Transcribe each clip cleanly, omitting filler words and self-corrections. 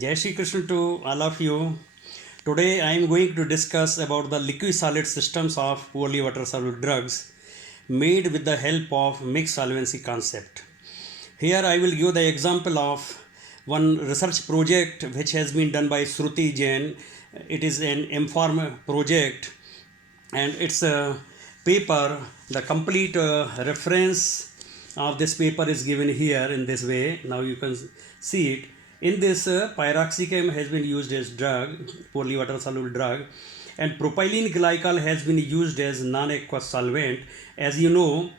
Jai Shri Krishna to all of you. Today I am going to discuss about the liquid solid systems of poorly water soluble drugs made with the help of mixed solvency concept. Here I will give the example of one research project which has been done by Shruti Jain. It is an MPharm project and it's a paper. The complete reference of this paper is given here in this way. Now you can see it. In this, pyroxicam has been used as drug, poorly water soluble drug, and propylene glycol has been used as non-aqueous solvent. As you know,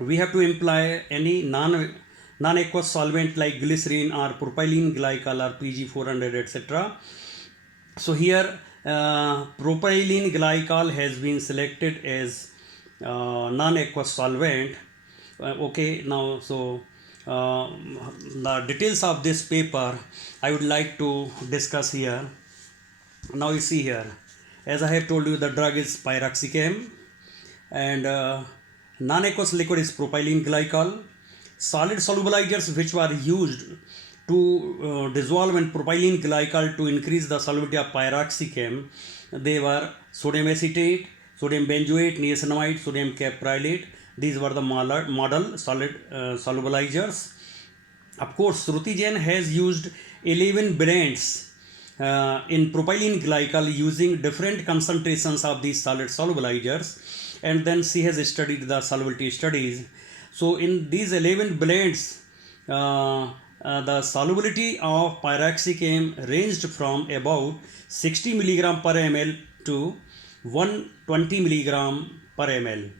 we have to imply any non-aqueous solvent like glycerin or propylene glycol or PG400, etc. So here propylene glycol has been selected as non-aqueous solvent. Okay, now so the details of this paper I would like to discuss here. Now you see here, as I have told you, the drug is pyroxicam, and non-aqueous liquid is propylene glycol. Solid solubilizers which were used to dissolve in propylene glycol to increase the solubility of pyroxicam, they were sodium acetate, sodium benzoate, niacinamide, sodium caprylate. These were the model solid solubilizers. Of course, Shruti Jain has used 11 blends in propylene glycol using different concentrations of these solid solubilizers, and then she has studied the solubility studies. So in these 11 blends, the solubility of pyroxicam ranged from about 60 milligram per ml to 120 milligram per ml.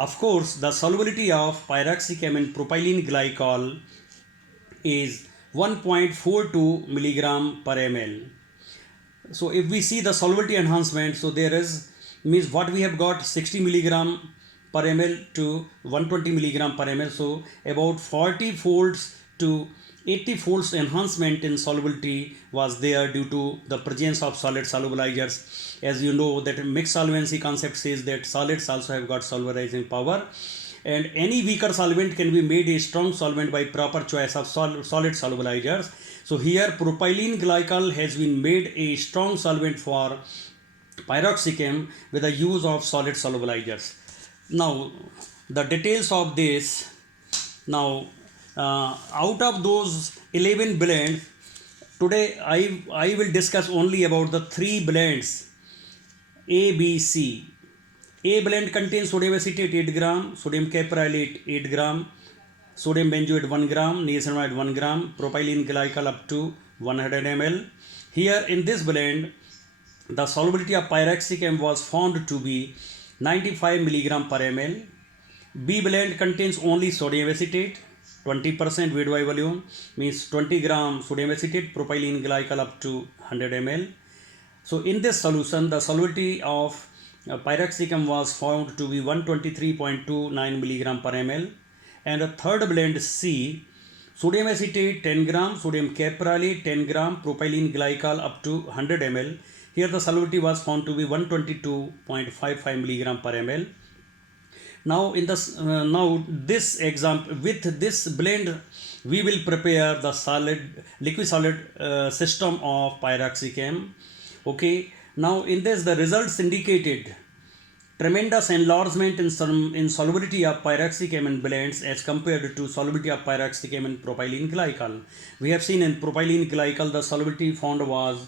Of course, the solubility of pyroxicam in propylene glycol is 1.42 milligram per ml. So if we see the solubility enhancement, so there is means what we have got 60 milligram per ml to 120 milligram per ml. So about 40 folds to 80 folds enhancement in solubility was there due to the presence of solid solubilizers. As you know that mixed solvency concept says that solids also have got solubilizing power, and any weaker solvent can be made a strong solvent by proper choice of solid solubilizers. So here propylene glycol has been made a strong solvent for pyroxicam with the use of solid solubilizers. Now the details of this. Now out of those 11 blends, today I will discuss only about the 3 blends A, B, C. A blend contains sodium acetate 8 gram, sodium caprylate 8 gram, sodium benzoate 1 gram, niacinamide 1 gram, propylene glycol up to 100 ml. Here in this blend, the solubility of pyroxicam was found to be 95 milligram per ml. B blend contains only sodium acetate 20% weight by volume, means 20 gram sodium acetate, propylene glycol up to 100 ml. So in this solution, the solubility of pyroxicam was found to be 123.29 milligram per ml. And the third blend C, sodium acetate 10 gram, sodium caprylate 10 gram, propylene glycol up to 100 ml. Here the solubility was found to be 122.55 milligram per ml. Now in this this example, with this blend we will prepare the liquid solid system of pyroxicam. Okay, now in this the results indicated tremendous enlargement in solubility of pyroxicam in blends as compared to solubility of pyroxicam in propylene glycol. We have seen in propylene glycol the solubility found was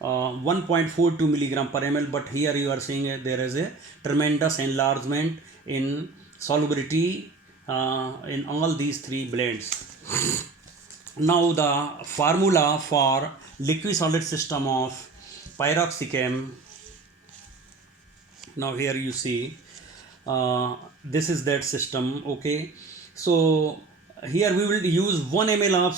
1.42 milligram per ml, but here you are seeing there is a tremendous enlargement in solubility in all these 3 blends. Now the formula for liquid solid system of pyroxicam. Now here you see this is that system. Okay, so here we will use 1 ml of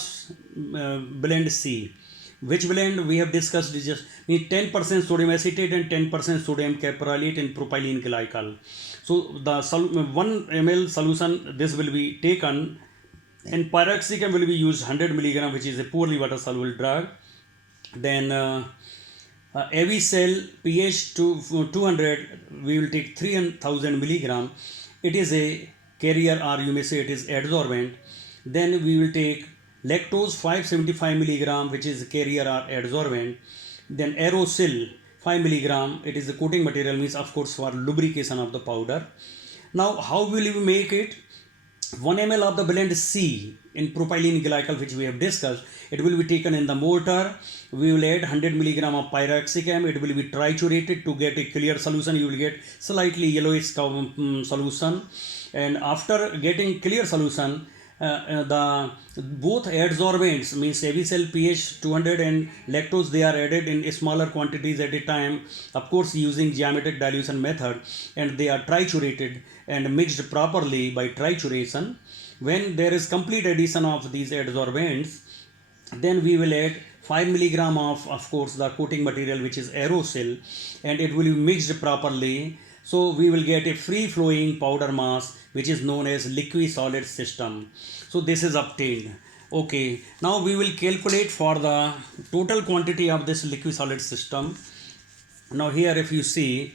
blend C. Which blend we have discussed is just 10% sodium acetate and 10% sodium caprylate in propylene glycol. So the 1 ml solution this will be taken, and pyroxicam will be used 100 milligram, which is a poorly water soluble drug. Then Avicel pH 200, we will take 3000 milligram. It is a carrier, or you may say it is adsorbent. Then we will take lactose 575 milligram, which is carrier or adsorbent, then aerosol 5 milligram, it is the coating material, means of course for lubrication of the powder. Now how will we make it? 1 ml of the blend C in propylene glycol, which we have discussed, it will be taken in the mortar. We will add 100 milligram of pyroxicam. It will be triturated to get a clear solution. You will get slightly yellowish solution, and after getting clear solution, the both adsorbents, means Avicel pH 200 and lactose, they are added in smaller quantities at a time, of course using geometric dilution method, and they are triturated and mixed properly by trituration. When there is complete addition of these adsorbents, then we will add 5 milligram of course the coating material, which is aerosol, and it will be mixed properly. So we will get a free flowing powder mass, which is known as liquid solid system. So this is obtained. Okay, now we will calculate for the total quantity of this liquid solid system. Now here if you see,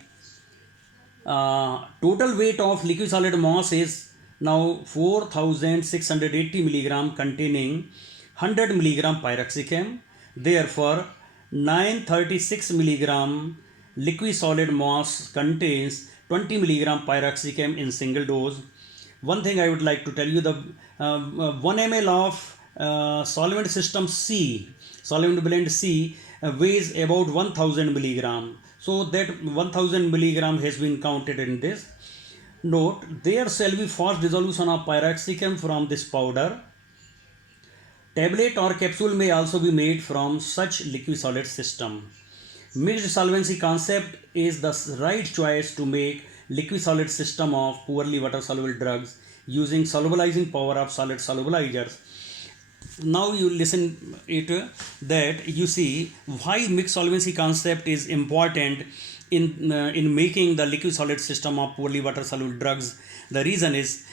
total weight of liquid solid mass is now 4680 milligram, containing 100 milligram pyroxicam. Therefore 936 milligram liquid solid mass contains 20 milligram pyroxicam in single dose. One thing I would like to tell you, the 1 ml of solvent system C, solvent blend C, weighs about 1000 milligram. So that 1000 milligram has been counted in this. Note, there shall be fast dissolution of pyroxicam from this powder. Tablet or capsule may also be made from such liquid solid system. Mixed solvency concept is the right choice to make liquid solid system of poorly water soluble drugs using solubilizing power of solid solubilizers. Now you listen it, that you see why mixed solvency concept is important in making the liquid solid system of poorly water soluble drugs. The reason is,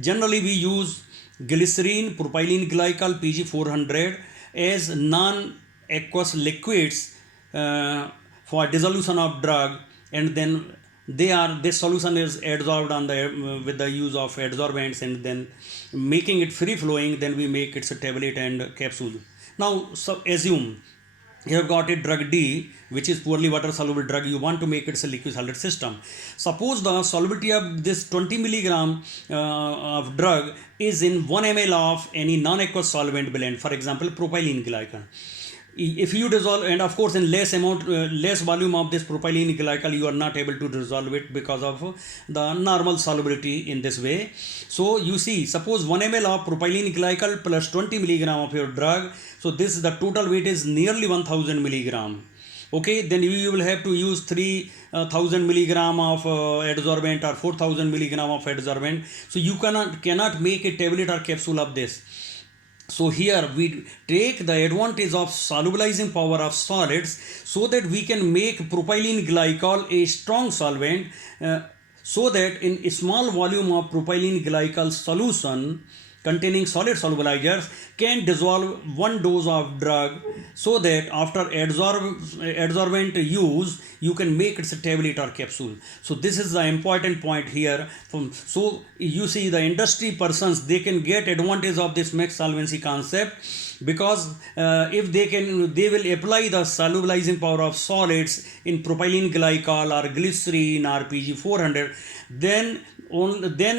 generally we use glycerine, propylene glycol, PG 400 as non-aqueous liquids for dissolution of drug, and then this solution is adsorbed on the with the use of adsorbents, and then making it free flowing, then we make it a tablet and capsule. Now so assume you have got a drug D, which is poorly water soluble drug. You want to make it a liquid solid system. Suppose the solubility of this 20 milligram of drug is in 1 ml of any non-aqueous solvent blend, for example propylene glycol. If you dissolve, and of course in less amount, less volume of this propylene glycol, you are not able to dissolve it because of the normal solubility in this way. So you see, suppose 1 ml of propylene glycol plus 20 milligram of your drug, so this the total weight is nearly 1000 milligram. Okay, then you will have to use 3000 milligram of adsorbent or 4000 milligram of adsorbent. So you cannot make a tablet or capsule of this. So here we take the advantage of solubilizing power of solids, so that we can make propylene glycol a strong solvent, so that in a small volume of propylene glycol solution containing solid solubilizers can dissolve one dose of drug, so that after adsorbent use you can make it a tablet or capsule. So this is the important point here. So you see, the industry persons, they can get advantage of this mixed solvency concept, because if they will apply the solubilizing power of solids in propylene glycol or glycerine or PG 400, then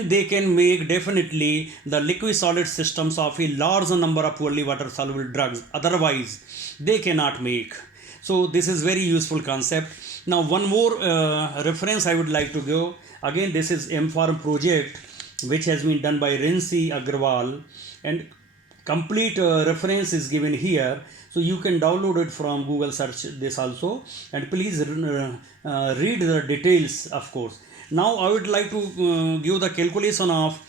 they can make definitely the liquid solid systems of a large number of poorly water soluble drugs. Otherwise they cannot make. So this is very useful concept. Now one more reference I would like to give. Again, this is MFARM project, which has been done by Rinsi Agrawal, and complete reference is given here. So you can download it from Google search this also, and please read the details, of course. Now I would like to give the calculation of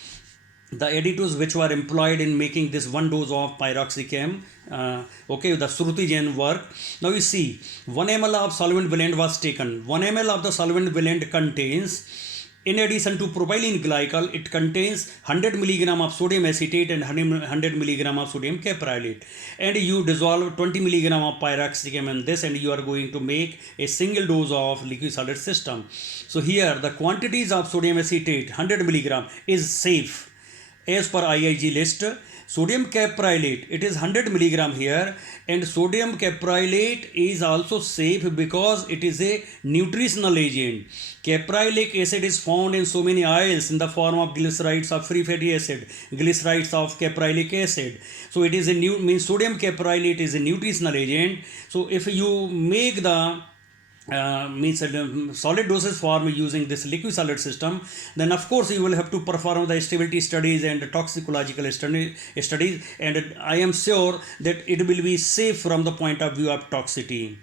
the additives which were employed in making this one dose of pyroxicam. Okay, the Shruti Jain work. Now you see, 1 ml of solvent blend was taken. 1 ml of the solvent blend contains, in addition to propylene glycol, it contains 100 milligram of sodium acetate and 100 milligram of sodium caprylate. And you dissolve 20 milligram of pyroxicam in this, and you are going to make a single dose of liquid solid system. So here the quantities of sodium acetate 100 milligram is safe as per IIG list. Sodium caprylate, it is 100 milligram here, and sodium caprylate is also safe because it is a nutritional agent. Caprylic acid is found in so many oils in the form of glycerides of free fatty acid, glycerides of caprylic acid. So it is a new means sodium caprylate is a nutritional agent. So if you make the means solid dosage form using this liquid solid system, then of course you will have to perform the stability studies and toxicological studies, and I am sure that it will be safe from the point of view of toxicity.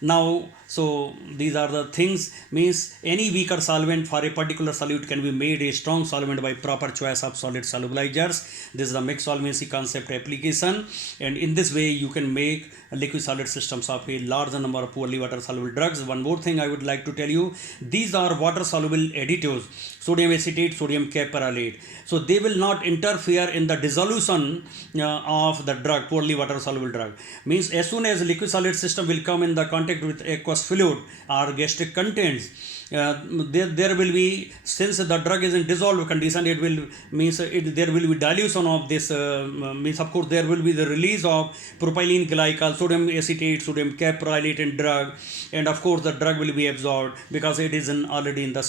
Now, so these are the things, means any weaker solvent for a particular solute can be made a strong solvent by proper choice of solid solubilizers. This is the mixed solvency concept application, and in this way you can make liquid solid systems of a large number of poorly water soluble drugs. One more thing I would like to tell you, these are water soluble additives, sodium acetate, sodium caprylate, so they will not interfere in the dissolution of the drug, poorly water soluble drug. Means as soon as liquid solid system will come in the contact with aqueous fluid or gastric contents, there will be, since the drug is in dissolved condition, it will means there will be dilution of this means of course there will be the release of propylene glycol, sodium acetate, sodium caprylate in drug, and of course the drug will be absorbed because it is already in the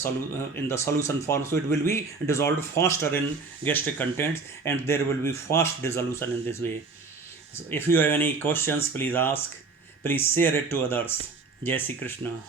solution form, so it will be dissolved faster in gastric contents, and there will be fast dissolution in this way. So if you have any questions, please ask, please share it to others. Jai Shri Krishna.